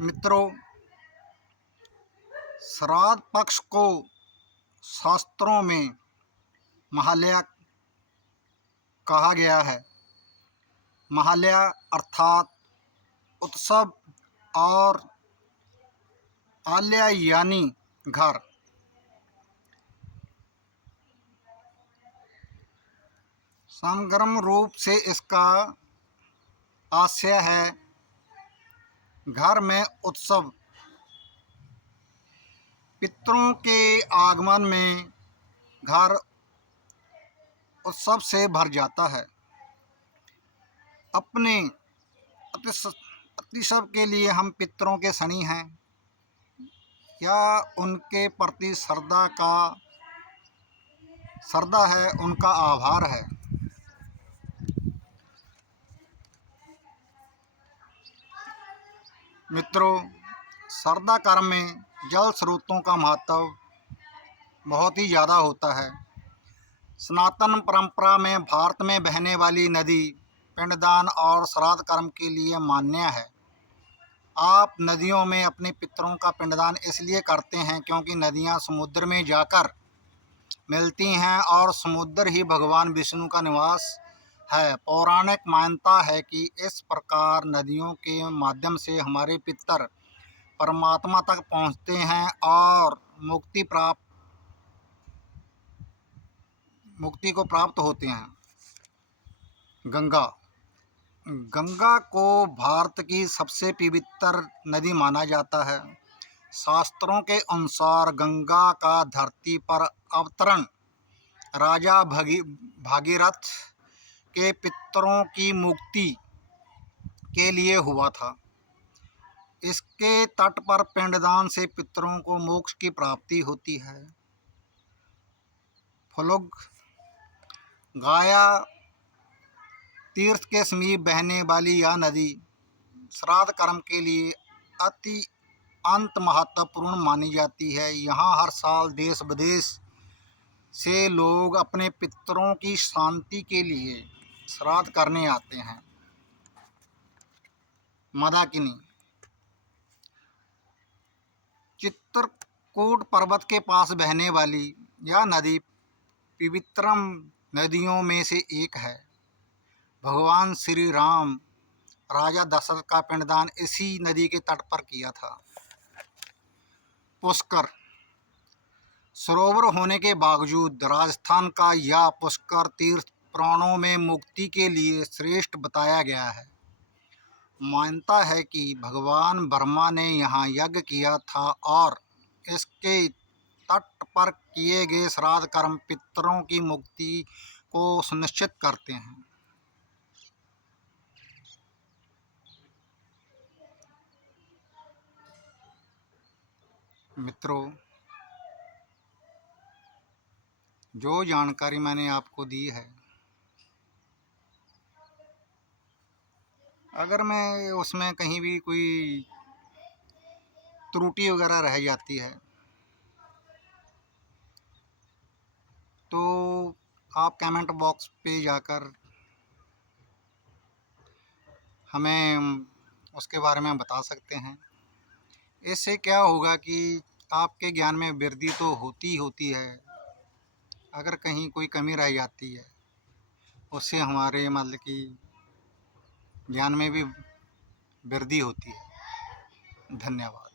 मित्रों, श्राद्ध पक्ष को शास्त्रों में महालया कहा गया है। महालया अर्थात उत्सव और आलया यानी घर। समग्र रूप से इसका आशय है घर में उत्सव। पितरों के आगमन में घर उत्सव से भर जाता है। अपने अतिशय के लिए हम पितरों के ऋणी हैं या उनके प्रति श्रद्धा है, उनका आभार है। मित्रों, श्राद्ध कर्म में जल स्रोतों का महत्व बहुत ही ज़्यादा होता है। सनातन परंपरा में भारत में बहने वाली नदी पिंडदान और श्राद्ध कर्म के लिए मान्य है। आप नदियों में अपने पितरों का पिंडदान इसलिए करते हैं क्योंकि नदियां समुद्र में जाकर मिलती हैं और समुद्र ही भगवान विष्णु का निवास है। पौराणिक मान्यता है कि इस प्रकार नदियों के माध्यम से हमारे पितर परमात्मा तक पहुंचते हैं और मुक्ति को प्राप्त होते हैं। गंगा को भारत की सबसे पवित्र नदी माना जाता है। शास्त्रों के अनुसार गंगा का धरती पर अवतरण राजा भागीरथ के पितरों की मुक्ति के लिए हुआ था। इसके तट पर पिंडदान से पितरों को मोक्ष की प्राप्ति होती है। फल्गु गाया तीर्थ के समीप बहने वाली यह नदी श्राद्ध कर्म के लिए अत्यंत महत्वपूर्ण मानी जाती है। यहाँ हर साल देश विदेश से लोग अपने पितरों की शांति के लिए श्राद्ध करने आते हैं। मंदाकिनी चित्रकूट पर्वत के पास बहने वाली यह नदी पवित्रतम नदियों में से एक है। भगवान श्री राम राजा दशरथ का पिंडदान इसी नदी के तट पर किया था। पुष्कर सरोवर होने के बावजूद राजस्थान का यह पुष्कर तीर्थ प्राणों में मुक्ति के लिए श्रेष्ठ बताया गया है। मान्यता है कि भगवान ब्रह्मा ने यहाँ यज्ञ किया था और इसके तट पर किए गए श्राद्ध कर्म पितरों की मुक्ति को सुनिश्चित करते हैं। मित्रों, जो जानकारी मैंने आपको दी है, अगर मैं उसमें कहीं भी कोई त्रुटि वगैरह रह जाती है तो आप कमेंट बॉक्स पे जाकर हमें उसके बारे में बता सकते हैं। इससे क्या होगा कि आपके ज्ञान में वृद्धि तो होती है। अगर कहीं कोई कमी रह जाती है उससे हमारे मतलब कि ज्ञान में भी वृद्धि होती है। धन्यवाद।